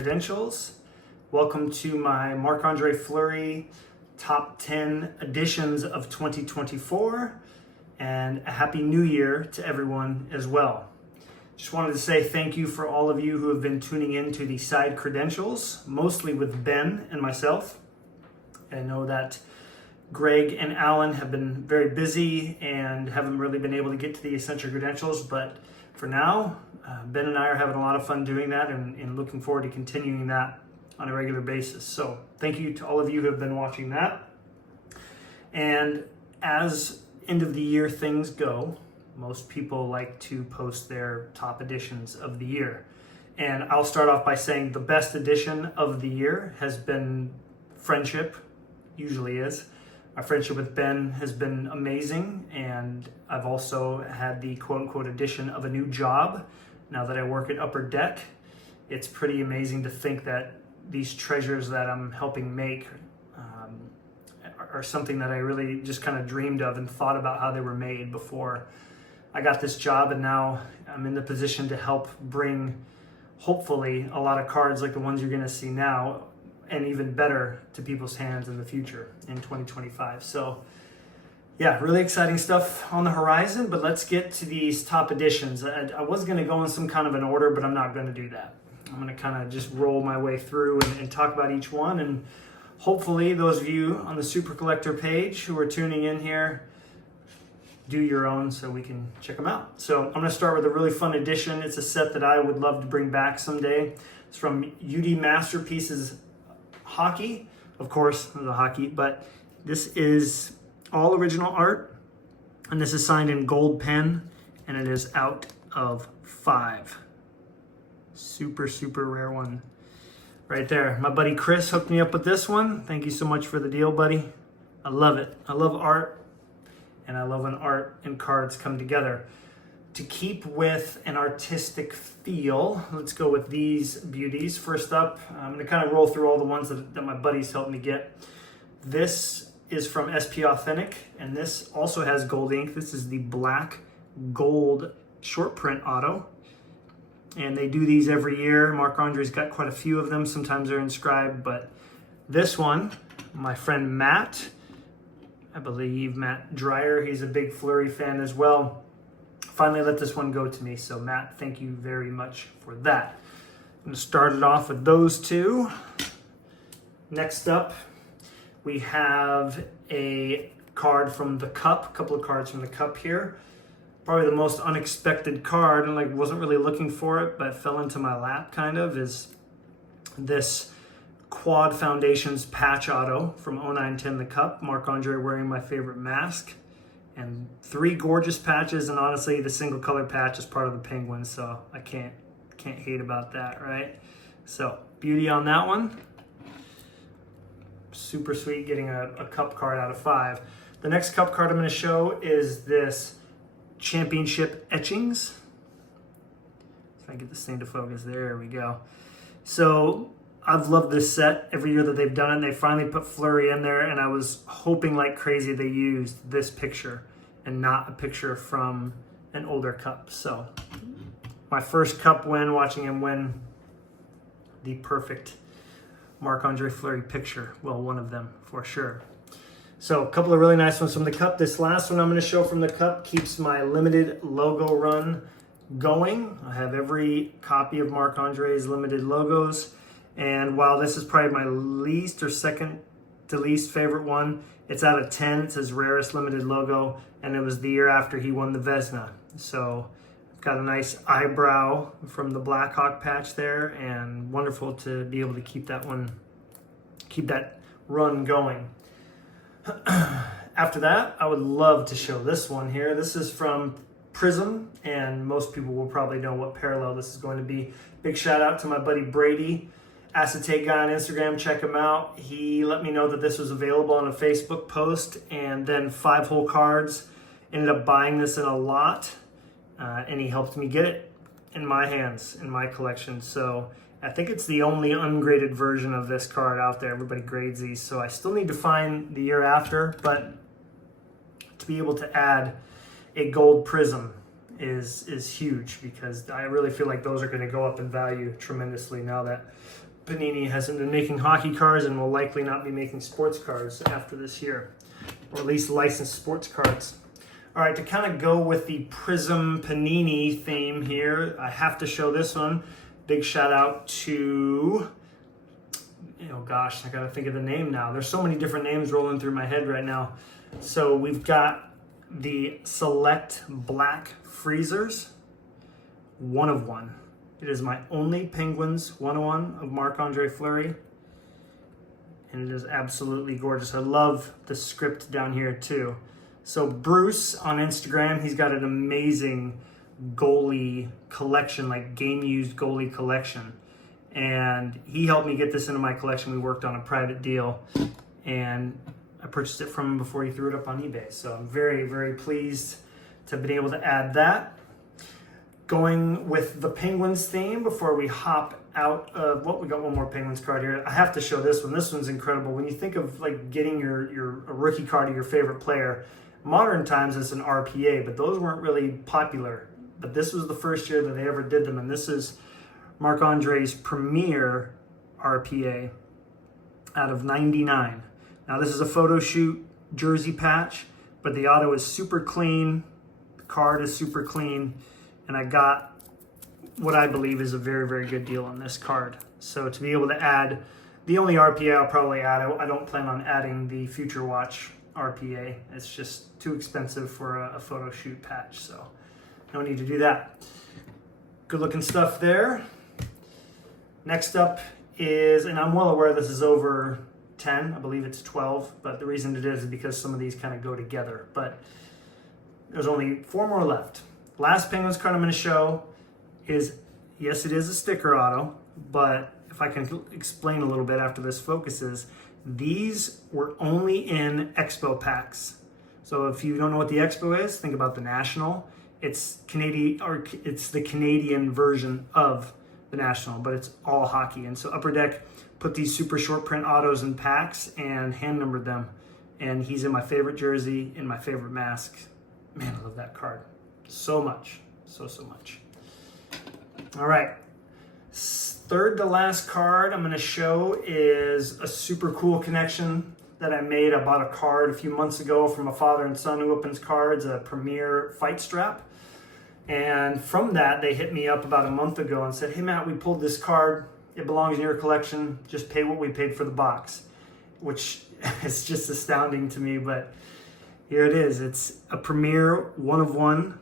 credentials. Welcome to my Marc-Andre Fleury top 10 editions of 2024, and a happy new year to everyone as well. Just wanted to say thank you for all of you who have been tuning in to the side credentials, mostly with Ben and myself. I know that Greg and Alan have been very busy and haven't really been able to get to the essential credentials, but for now, Ben and I are having a lot of fun doing that and looking forward to continuing that on a regular basis. So thank you to all of you who have been watching that. And as end of the year things go, most people like to post their top editions of the year. And I'll start off by saying the best edition of the year has been friendship, usually is. My friendship with Ben has been amazing, and I've also had the quote-unquote addition of a new job now that I work at Upper Deck. It's pretty amazing to think that these treasures that I'm helping make are something that I really just kind of dreamed of and thought about how they were made before I got this job, and now I'm in the position to help bring, hopefully, a lot of cards like the ones you're going to see now, and even better, to people's hands in the future in 2025. So yeah, really exciting stuff on the horizon, but let's get to these top editions. I was going to go in some kind of an order, but I'm not going to do that. I'm going to kind of just roll my way through and talk about each one, and hopefully those of you on the Super Collector page who are tuning in here do your own so we can check them out. So I'm going to start with a really fun edition. It's a set that I would love to bring back someday. It's from UD Masterpieces Hockey, of course, the hockey, but this is all original art, and this is signed in gold pen, and it is out of 5. Super, super rare one right there. My buddy Chris hooked me up with this one. Thank you so much for the deal, buddy. I love it. I love art, and I love when art and cards come together. To keep with an artistic feel, let's go with these beauties. First up, I'm going to kind of roll through all the ones that my buddies helped me get. This is from SP Authentic, and this also has gold ink. This is the black gold short print auto, and they do these every year. Marc-Andre's got quite a few of them. Sometimes they're inscribed, but this one, my friend Matt, I believe Matt Dreyer, he's a big Fleury fan as well, finally let this one go to me. So Matt, thank you very much for that. I'm going to start it off with those two. Next up, we have a card from the Cup, a couple of cards from the Cup here. Probably the most unexpected card, and like wasn't really looking for it, but fell into my lap kind of, is this Quad Foundations patch auto from 0910 the Cup. Marc-Andre wearing my favorite mask. And 3 gorgeous patches, and honestly, the single color patch is part of the Penguins, so I can't hate about that, right? So beauty on that one. Super sweet getting a Cup card out of 5. The next Cup card I'm going to show is this Championship Etchings. If I get this thing to focus, there we go. So I've loved this set every year that they've done it, and they finally put Fleury in there, and I was hoping like crazy they used this picture and not a picture from an older Cup. So my first Cup win, watching him win the perfect Marc-Andre Fleury picture. Well, one of them for sure. So a couple of really nice ones from the Cup. This last one I'm going to show from the Cup keeps my limited logo run going. I have every copy of Marc-Andre's limited logos. And while this is probably my least or second to least favorite one, it's out of 10. It says rarest limited logo, and it was the year after he won the Vezina. So I've got a nice eyebrow from the Blackhawk patch there, and wonderful to be able to keep that run going. After that, I would love to show this one here. This is from Prism, and most people will probably know what parallel this is going to be. Big shout out to my buddy Brady, Acetate Guy on Instagram. Check him out. He let me know that this was available on a Facebook post, and then 5 whole cards. Ended up buying this in a lot, and he helped me get it in my hands, in my collection. So I think it's the only ungraded version of this card out there. Everybody grades these, so I still need to find the year after, but to be able to add a gold Prism is huge, because I really feel like those are going to go up in value tremendously now that Panini hasn't been making hockey cards and will likely not be making sports cards after this year, or at least licensed sports cards. All right, to kind of go with the Prism Panini theme here, I have to show this one. Big shout out to, gosh, I got to think of the name now. There's so many different names rolling through my head right now. So we've got the Select Black Freezers, 1 of 1. It is my only Penguins 101 of Marc-Andre Fleury. And it is absolutely gorgeous. I love the script down here too. So Bruce on Instagram, he's got an amazing goalie collection, like game-used goalie collection. And he helped me get this into my collection. We worked on a private deal. And I purchased it from him before he threw it up on eBay. So I'm very, very pleased to have been able to add that. Going with the Penguins theme before we hop out of we got one more Penguins card here. I have to show this one. This one's incredible. When you think of like getting a rookie card of your favorite player, modern times it's an RPA, but those weren't really popular. But this was the first year that they ever did them, and this is Marc-Andre's premier RPA out of 99. Now this is a photo shoot jersey patch, but the auto is super clean, the card is super clean, and I got what I believe is a very, very good deal on this card. So to be able to add, the only RPA I'll probably add, I don't plan on adding the Future Watch RPA. It's just too expensive for a photo shoot patch, so no need to do that. Good looking stuff there. Next up is, and I'm well aware this is over 10, I believe it's 12, but the reason it is because some of these kind of go together. But there's only 4 more left. Last Penguins card I'm going to show is, yes, it is a sticker auto, but if I can explain a little bit after this focuses, these were only in Expo packs. So if you don't know what the Expo is, think about the National. It's Canadian, or it's the Canadian version of the National, but it's all hockey. And so Upper Deck put these super short print autos in packs and hand numbered them. And he's in my favorite jersey, in my favorite mask. Man, I love that card so much, so much. All right, third to last card I'm going to show is a super cool connection that I made. I bought a card a few months ago from a father and son who opens cards, a Premier Fight Strap. And from that, they hit me up about a month ago and said, hey, Matt, we pulled this card. It belongs in your collection. Just pay what we paid for the box, which is just astounding to me. But here it is. It's a Premier 1 of 1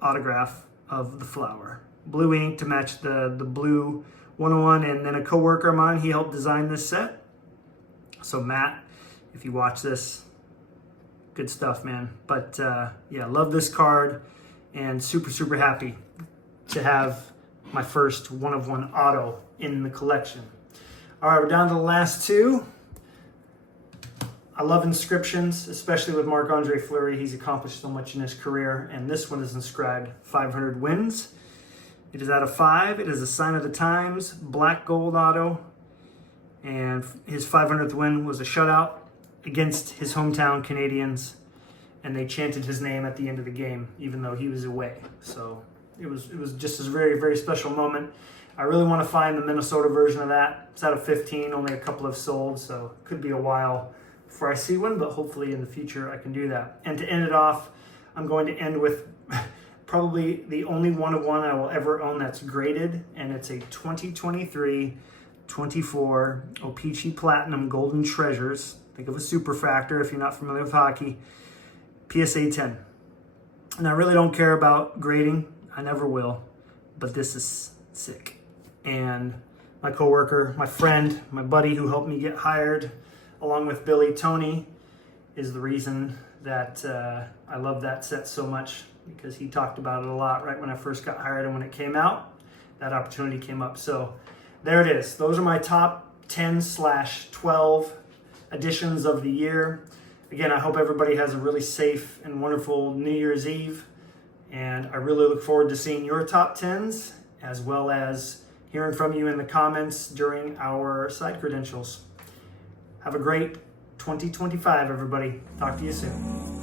autograph of the Flower. Blue ink to match the blue 101. And then a coworker of mine, he helped design this set. So Matt, if you watch this, good stuff, man. But yeah, love this card. And super happy to have my first 1 of 1 auto in the collection. All right, we're down to the last 2. I love inscriptions, especially with Marc-Andre Fleury. He's accomplished so much in his career, and this one is inscribed 500 wins. It is out of 5. It is a sign of the times, black gold auto, and his 500th win was a shutout against his hometown Canadiens. And they chanted his name at the end of the game, even though he was away. So it was just a very, very special moment. I really want to find the Minnesota version of that. It's out of 15, only a couple have sold, so it could be a while before I see one, but hopefully in the future I can do that. And to end it off, I'm going to end with probably the only 1 of 1 I will ever own that's graded, and it's a 2023-24 O-Pee-Chee Platinum Golden Treasures. Think of a superfractor if you're not familiar with hockey. PSA 10. And I really don't care about grading. I never will. But this is sick. And my coworker, my friend, my buddy who helped me get hired, along with Billy Tony, is the reason that I love that set so much, because he talked about it a lot right when I first got hired, and when it came out, that opportunity came up. So there it is. Those are my top 10/12 editions of the year. Again, I hope everybody has a really safe and wonderful New Year's Eve. And I really look forward to seeing your top 10s, as well as hearing from you in the comments during our side credentials. Have a great 2025, everybody. Talk to you soon.